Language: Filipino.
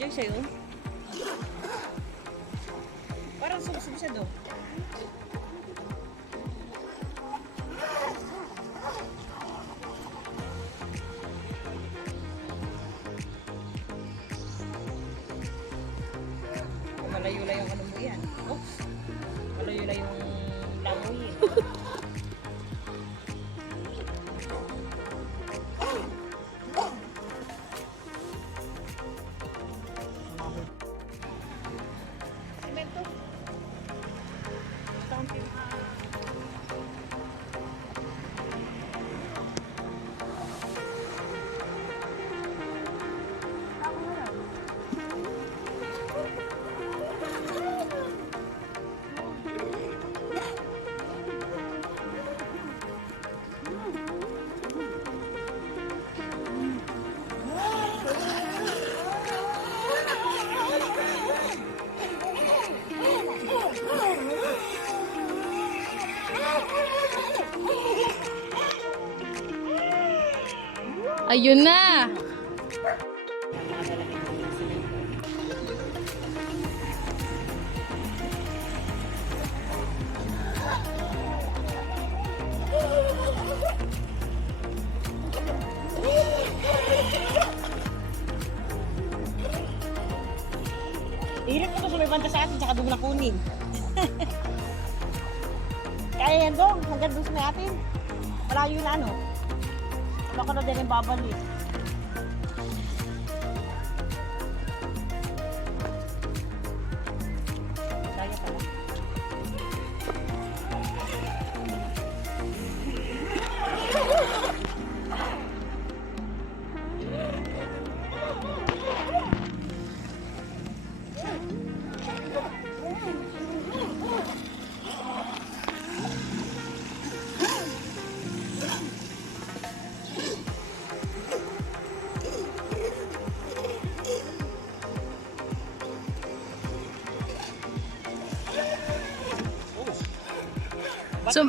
Diyan sa'yo. Parang sumusubsado. Malayo-layo yung ano mo yan. Oops. Malayo-layo yung langoy. Semento. Ayun na. Hirap ko to sumibanda sa atin, tsaka doon na kunin. Kaya yan doon, hanggang doon sa may atin. Malayo na ano. Wala ko na din yung babalik. Kaya pala. So